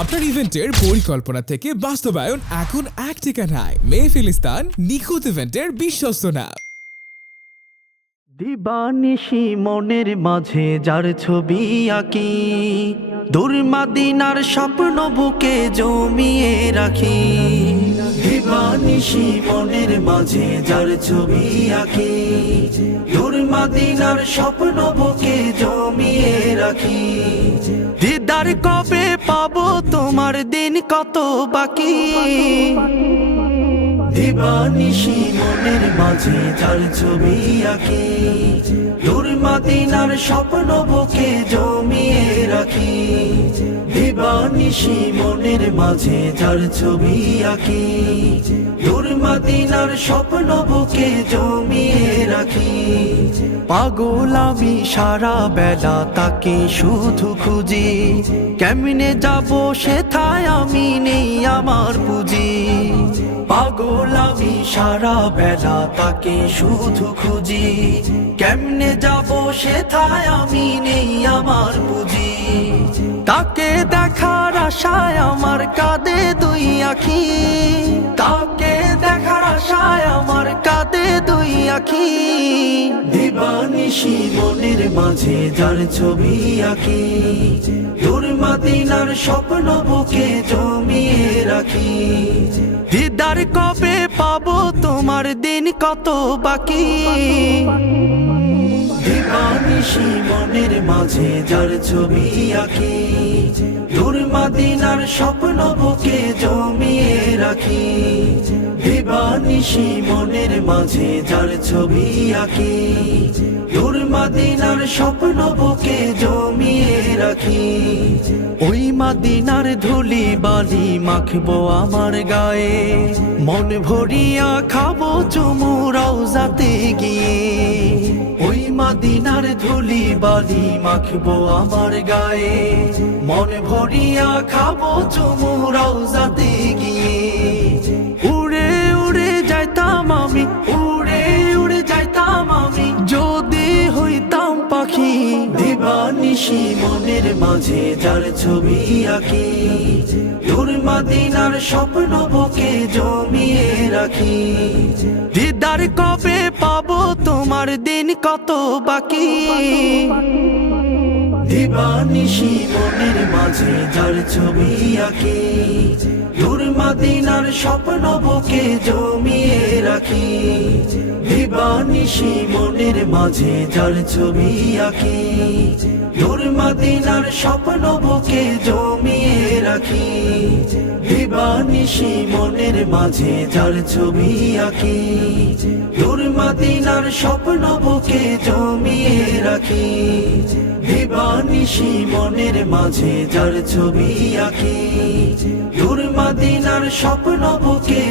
আপনার ইভেন্টের পরিকল্পনা থেকে বাস্তবায়ন এখন এক ঠিকানায়। মেহফিলিস্তান নিখুঁত ইভেন্টের বিশ্বস্ত নাম। দিবানিশি মনের মাঝে যার ছবি আঁকি, দুর্মাদিনার স্বপ্ন বুকে জমিয়ে রাখি। দিবানিশি মনের মাঝে যার ছবি আঁকি, দুর্মাদিনার স্বপ্ন বুকে জমিয়ে রাখি। দিদার কবে পাবো তোমার দিন কত বাকি। দিবানিশি মনের মাঝে যার ছবি আঁকি, দুর্মাদিনার স্বপ্ন বুকে জমিয়ে রাখি। দিবানিশি মনের মাঝে যার ছবি আঁকি, দুর্মাদিনার স্বপ্ন বুকে জমিয়ে রাখি। পাগল আমি সারা বেলা তাকে শুধু খুঁজি, কেমনে যাব সেথায় আমি নেই আমার পুঁজি। পাগল আমি সারা বেলা তাকে শুধু খুঁজি, কেমনে যাব সেথায় আমি নেই আমার পুঁজি। তাকে দেখার আশায় আমার কাঁদে দুই আঁখি, তাকে দেখার আশায় আমার কাঁদে দুই আঁখি। দিবানিশি মনের মাঝে যার ছবি আঁকি, দুর্মাদিনার স্বপ্ন বুকে জমিয়ে রাখি। দিদার কবে পাবো তোমার দিন কত বাকি। দিবানিশি মনের মাঝে যার ছবি আঁকি, দুর্মাদিনার স্বপ্ন বুকে জমিয়ে রাখি। দিবানিশি মনের মাঝে যার ছবি আঁকি, দুর্মাদিনার স্বপ্ন বুকে জমিয়ে রাখি। ওই মাদিনার ধুলি বালি মাখবো আমার গায়ে, মন ভরিয়া খাবো চুমু রওজাতে গিয়ে। ওই মাদিনার ধুলি বালি মাখবো আমার গায়ে, মন ভরিয়া খাবো চুমু রওজাতে গিয়ে। উড়ে উড়ে যাইতাম আমি, উড়ে উড়ে যাইতাম আমি, যদি হইতাম পাখি। দিবানিশি মনের মাঝে যার ছবি আঁকি, দুর্মাদিনার স্বপ্ন বুকে জমিয়ে রাখি। দিদার কবে পাবো তোমার দিন কত বাকি। দিবানিশি মনের মাঝে যার ছবি আঁকি, দুর্মাদিনার স্বপ্ন বুকে জমিয়ে রাখি। দিবানিশি মনের মাঝে যার ছবি আঁকি, দুর্মাদিনার স্বপ্ন বুকে জমিয়ে রাখি। দিবানিশি মনের মাঝে যার ছবি আঁকি, দুর্মাদিনার স্বপ্ন বুকে জমিয়ে রাখি। দিবানিশি মনের মাঝে যার ছবি আঁকি, দুর্মাদিনার স্বপ্ন বুকে